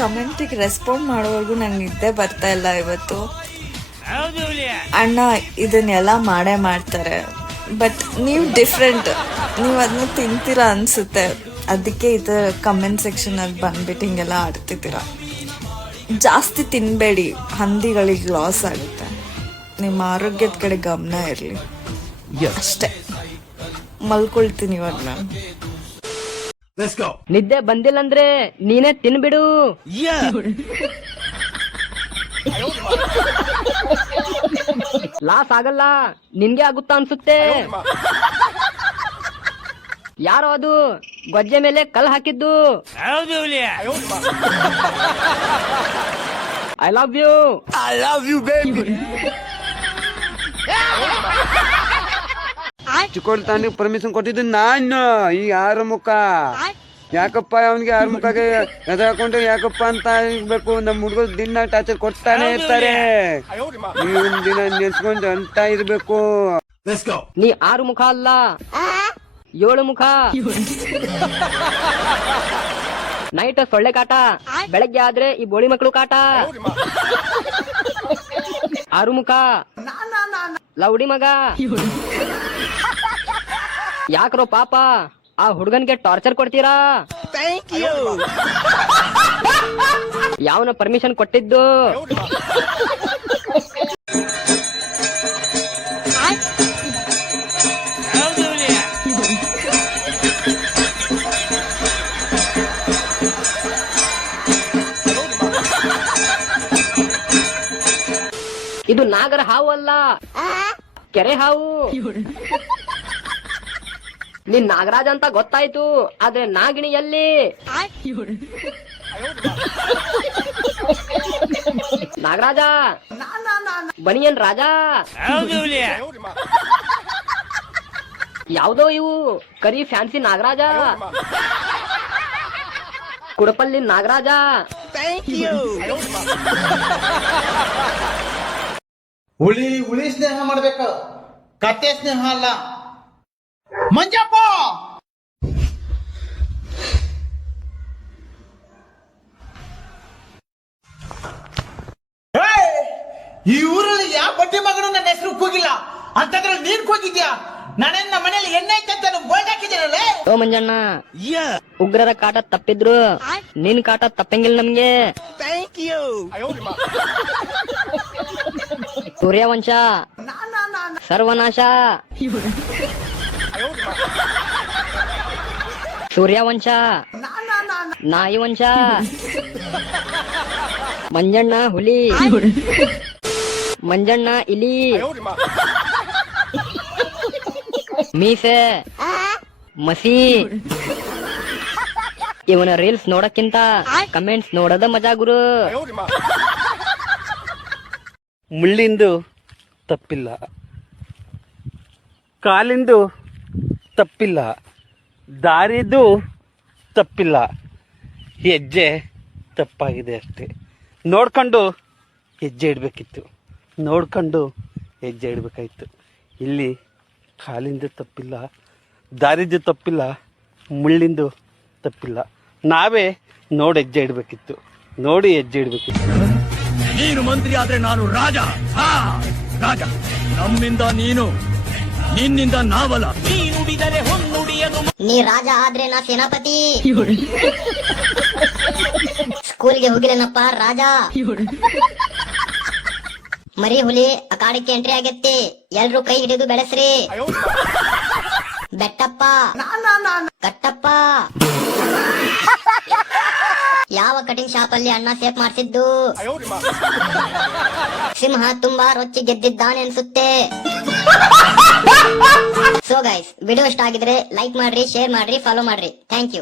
ಕಮೆಂಟಿಗೆ respond ಮಾಡೋವರೆಗೂ ನಂಗೆ ನಿದ್ದೆ ಬರ್ತಾ ಇಲ್ಲ ಇವತ್ತು. ಅಣ್ಣ ಇದನ್ನೆಲ್ಲ ಮಾಡೇ ಮಾಡ್ತಾರೆ, ಬಟ್ ನೀವು ಡಿಫ್ರೆಂಟ್, ನೀವು ಅದನ್ನ ತಿಂತೀರಾ ಅನ್ಸುತ್ತೆ, ಅದಕ್ಕೆ ಇದು ಕಮೆಂಟ್ ಸೆಕ್ಷನಲ್ಲಿ ಬಂದ್ಬಿಟ್ಟು ಹಿಂಗೆಲ್ಲ ಆಡ್ತಿದ್ದೀರಾ. ಜಾಸ್ತಿ ತಿನ್ನಬೇಡಿ, ಹಂದಿಗಳಿಗೆ ಲಾಸ್ ಆಗುತ್ತೆ. ನಿಮ್ಮ ಆರೋಗ್ಯದ ಕಡೆ ಗಮನ ಇರಲಿ ಅಷ್ಟೇ. ಮಲ್ಕೊಳ್ತೀನಿ ಇವಾಗ ನಾನು. ನಿದ್ದೆ ಬಂದಿಲ್ಲ ಅಂದ್ರೆ ನೀನೇ ತಿನ್ಬಿಡು. ಲಾಸ್ ಆಗಲ್ಲ, ನಿನ್ಗೆ ಆಗುತ್ತಾ ಅನ್ಸುತ್ತೆ. ಯಾರೋ ಅದು ಗೊಜ್ಜೆ ಮೇಲೆ ಕಲ್ ಹಾಕಿದ್ದು. I love you baby. ಚಿಕ್ಕೋಳ್ತಾನಿಗೆ ಪರ್ಮಿಷನ್ ಕೊಟ್ಟಿದ್ದು ನಾನು. ಈ ಯಾರ ಮುಖ ಯಾಕಪ್ಪ ಅವನಿಗೆ ಯಾರ ಮುಖಗೆ ಎದಾಕೊಂಡು ಯಾಕಪ್ಪ ಅಂತ ಇರ್ಬೇಕು. ನಮ್ಮ ಹುಡುಗರು ದಿನ ಟಾರ್ಚರ್ ಕೊಡ್ತಾನೆ ಇರ್ತಾರೆ. ನೀವೊಂದ್ ದಿನ ನೆನ್ಸ್ಕೊಂಡು ಅಂತ ಇರ್ಬೇಕು. ನೀ 6 ಮುಖ ಅಲ್ಲ 7 ಮುಖ. ನೈಟ್ ಸೊಳ್ಳೆ ಕಾಟ, ಬೆಳಗ್ಗೆ ಆದ್ರೆ ಈ ಬೋಳಿ ಮಕ್ಕಳು ಕಾಟ. 6 ಮುಖ ಲೌಡಿ ಮಗ. ಯಾಕ್ರೋ ಪಾಪ ಆ ಹುಡುಗನ್ಗೆ ಟಾರ್ಚರ್ ಕೊಡ್ತೀರಾ? ಯಾವನ ಪರ್ಮಿಷನ್ ಕೊಟ್ಟಿದ್ದು? ಇದು ನಾಗರ ಹಾವು ಅಲ್ಲ, ಕೆರೆ ಹಾವು. ನೀನ್ ನಾಗರಾಜ ಅಂತ ಗೊತ್ತಾಯ್ತು, ಆದ್ರೆ ನಾಗಿಣಿ ಎಲ್ಲಿ? ನಾಗರಾಜ ಬನಿಯನ್ ರಾಜ. ಯಾವ್ದೋ ಇವು ಕರಿ ಫ್ಯಾನ್ಸಿ ನಾಗರಾಜ, ಕುಡಪಲ್ಲಿ ನಾಗರಾಜ. ಹುಳಿ ಸ್ನೇಹ ಮಾಡ್ಬೇಕು, ಕತ್ತೆ ಸ್ನೇಹ ಅಲ್ಲ. ಮಂಜಪ್ಪ, ಈ ಊರಲ್ಲಿ ಯಾವ ಬಡ್ಡಿ ಮಗನು ನನ್ನ ಹೆಸರು ಕೂಗಿಲ್ಲ ಅಂತಂದ್ರೆ ನೀನ್ ಕೂಗಿದ್ಯಾ? ನನ್ನ ಮನೇಲಿ ಎಣ್ಣೆ ಐತೆ ಬೋಲ್ಡ್ ಹಾಕಿದ್ದೀರಲ್ಲ. ಓ ಮಂಜಣ್ಣ, ಉಗ್ರರ ಕಾಟ ತಪ್ಪಿದ್ರು ನಿನ್ ಕಾಟ ತಪ್ಪಂಗಿಲ್ಲ ನಮ್ಗೆ. ಸೂರ್ಯವಂಶ ಸರ್ವನಾಶ. ಸೂರ್ಯವಂಶ ನಾಯಿ ವಂಶ. ಮಂಜಣ್ಣ ಹುಲಿ, ಮಂಜಣ್ಣ ಇಲಿ. ಮೀಸೆ ಮಸಿ. ಇವನ ರೀಲ್ಸ್ ನೋಡಕ್ಕಿಂತ ಕಮೆಂಟ್ಸ್ ನೋಡೋದ ಮಜಾ ಗುರು. ಮುಳ್ಳಿಂದು ತಪ್ಪಿಲ್ಲ, ಕಾಲಿಂದು ತಪ್ಪಿಲ್ಲ, ದಾರಿದು ತಪ್ಪಿಲ್ಲ, ಹೆಜ್ಜೆ ತಪ್ಪಾಗಿದೆ ಅಷ್ಟೇ. ನೋಡ್ಕೊಂಡು ಹೆಜ್ಜೆ ಇಡಬೇಕಿತ್ತು, ನೋಡ್ಕೊಂಡು ಹೆಜ್ಜೆ ಇಡಬೇಕಾಯ್ತು. ಇಲ್ಲಿ ಕಾಲಿಂದು ತಪ್ಪಿಲ್ಲ, ದಾರಿದು ತಪ್ಪಿಲ್ಲ, ಮುಳ್ಳಿಂದು ತಪ್ಪಿಲ್ಲ. ನಾವೇ ನೋಡಿ ಹೆಜ್ಜೆ ಇಡಬೇಕಿತ್ತು, ನೋಡಿ ಹೆಜ್ಜೆ ಇಡಬೇಕಿತ್ತು. ನೀನು ಮಂತ್ರಿ ಆದ್ರೆ ನಾನು ರಾಜ. ರಾಜ ನಮ್ಮಿಂದ ನೀನು, ನಿನ್ನಿಂದ ನಾವಲ್ಲ. ನೀನುಡಿದರೆ ಹೊನ್ನುಡಿಯದು. ನೀ ರಾಜ ಆದ್ರೆ ನಾ ಸೇನಾಪತಿ. ಸ್ಕೂಲ್ಗೆ ಹೋಗಿಲ್ಲನಪ್ಪ ರಾಜ. ಮರಿ ಹುಲಿ ಅಕಾಡಕ್ಕೆ ಎಂಟ್ರಿ ಆಗೈತಿ, ಎಲ್ರು ಕೈ ಹಿಡಿದು ಬೆಳೆಸ್ರಿ. ಬೆಟ್ಟಪ್ಪ ಕಟ್ಟಪ್ಪ. ಯಾವ ಕಟಿಂಗ್ ಶಾಪ್ ಅಲ್ಲಿ ಅಣ್ಣ ಸೇಫ್ ಮಾಡಿಸಿದ್ದು? ಸಿಂಹ ತುಂಬಾ ರೊಚ್ಚಿ ಗೆದ್ದಿದ್ದಾನೆ ಅನ್ಸುತ್ತೆ. ಸೊ ಗೈಸ್, ವಿಡಿಯೋ ಇಷ್ಟ ಆಗಿದ್ರೆ ಲೈಕ್ ಮಾಡ್ರಿ, ಶೇರ್ ಮಾಡ್ರಿ, ಫಾಲೋ ಮಾಡ್ರಿ. Thank you.